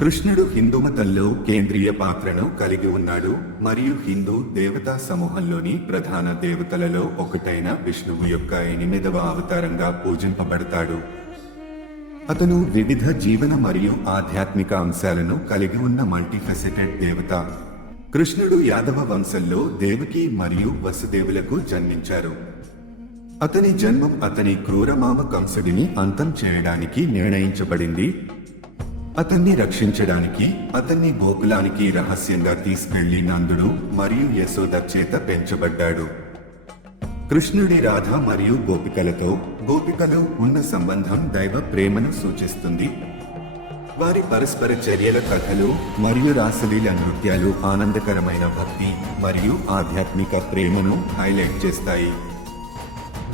కృష్ణుడు హిందూ మతంలో కేంద్రీయ పాత్రను కలిగి ఉన్నాడు మరియు హిందూ దేవతా సమూహంలోని ప్రధాన దేవతలలో ఒకటైన విష్ణువు యొక్క 8వ అవతారంగా పూజింపబడతాడు. అతను వివిధ జీవన మరియు ఆధ్యాత్మిక అంశాలను కలిగి ఉన్న మల్టీఫెసెటెడ్ దేవత. కృష్ణుడు యాదవ వంశంలో దేవకి మరియు వసుదేవులకు జన్మించారు. అతని జన్మం అతని క్రూరమామ కంసుడిని అంతం చేయడానికి నిర్ణయించబడింది. అతన్ని రక్షించడానికి అతన్ని గోకులానికి రహస్యంగా తీసుకెళ్లి నందుడు మరియు యశోద చేత పెంచబడ్డాడు. కృష్ణుడి రాధ మరియు గోపికలు ఉన్న సంబంధం దైవ ప్రేమను సూచిస్తుంది. వారి పరస్పర చర్యల కథలు మరియు రాసలీల నృత్యాలు ఆనందకరమైన భక్తి మరియు ఆధ్యాత్మిక ప్రేమను హైలైట్ చేస్తాయి.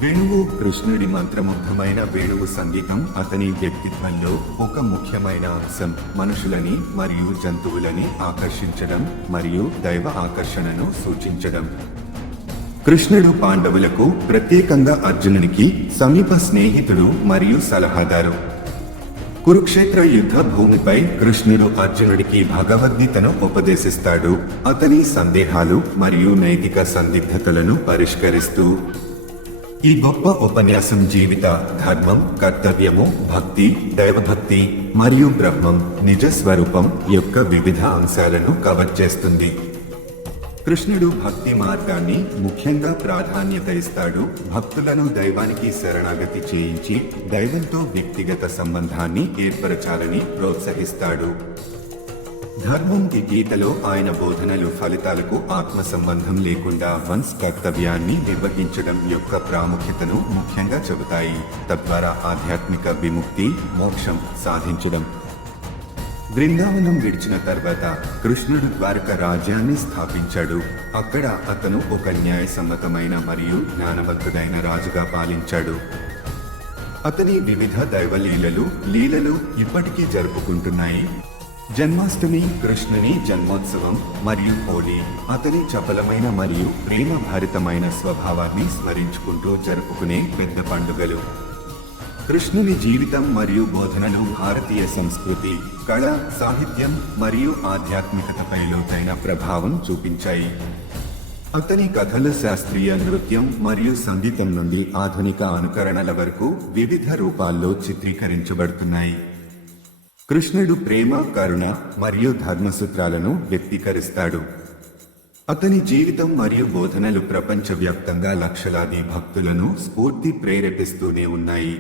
వేణువు కృష్ణుడి మంత్రముగ్ధమైన వేణువు సంగీతం అతని వ్యక్తిత్వంలో ఒక ముఖ్యమైన అంశం. మనుషులని మరియు జంతువులని ఆకర్షించడం మరియు దైవ ఆకర్షణను సూచించడం. కృష్ణుడు పాండవులకు, ప్రత్యేకంగా అర్జునునికి సమీప స్నేహితుడు మరియు సలహాదారు. కురుక్షేత్ర యుద్ధ భూమిపై కృష్ణుడు అర్జునుడికి భగవద్గీతను ఉపదేశిస్తాడు, అతని సందేహాలు మరియు నైతిక సందిగ్ధతలను పరిష్కరిస్తూ. ఈ గొప్ప ఉపన్యాసం జీవిత, ధర్మం, కర్తవ్యము, భక్తి, దైవభక్తి మరియు బ్రహ్మం నిజ స్వరూపం యొక్క వివిధ అంశాలను కవర్ చేస్తుంది. కృష్ణుడు భక్తి మార్గాన్ని ముఖ్యంగా ప్రాధాన్యత ఇస్తాడు. భక్తులను దైవానికి శరణాగతి చేయించి దైవంతో వ్యక్తిగత సంబంధాన్ని ఏర్పరచాలని ప్రోత్సహిస్తాడు. ధర్మం గీతలో ఆయన బోధనలు ఫలితాలకు ఆత్మ సంబంధం లేకుండా కర్తవ్యాన్ని నిర్వహించడం యొక్క ప్రాముఖ్యతను ముఖ్యంగా చెబుతాయి, తద్వారా ఆధ్యాత్మిక విముక్తి, మోక్షం సాధించడం. బృందావనం విడిచిన తర్వాత కృష్ణుడు ద్వారక రాజ్యాన్ని స్థాపించాడు. అక్కడ అతను ఒక న్యాయసమ్మతమైన మరియు జ్ఞానవంతుడైన రాజుగా పాలించాడు. అతని వివిధ దైవ లీలలు ఇప్పటికీ జరుపుకుంటున్నాయి. జన్మాష్టమి, కృష్ణుని జన్మోత్సవం మరియు హోలీ అతని చపలమైన మరియు ప్రేమభరితమైన స్వభావాన్ని స్మరించుకుంటూ జరుపుకునే పెద్ద పండుగలు. కృష్ణుని జీవితం మరియు బోధనలు భారతీయ సంస్కృతి, కళ, సాహిత్యం మరియు ఆధ్యాత్మికతపై లోతైన ప్రభావం చూపించాయి. అతని కథలు శాస్త్రీయ నృత్యం మరియు సంగీతం నుండి ఆధునిక అనుకరణల వరకు వివిధ రూపాల్లో చిత్రీకరించబడుతున్నాయి. కృష్ణుడు ప్రేమ, కరుణ మరియు ధర్మసూత్రాలను వ్యక్తీకరిస్తాడు. అతని జీవితం మరియు బోధనలు ప్రపంచవ్యాప్తంగా లక్షలాది భక్తులను స్ఫూర్తి ప్రేరేపిస్తూనే ఉన్నాయి.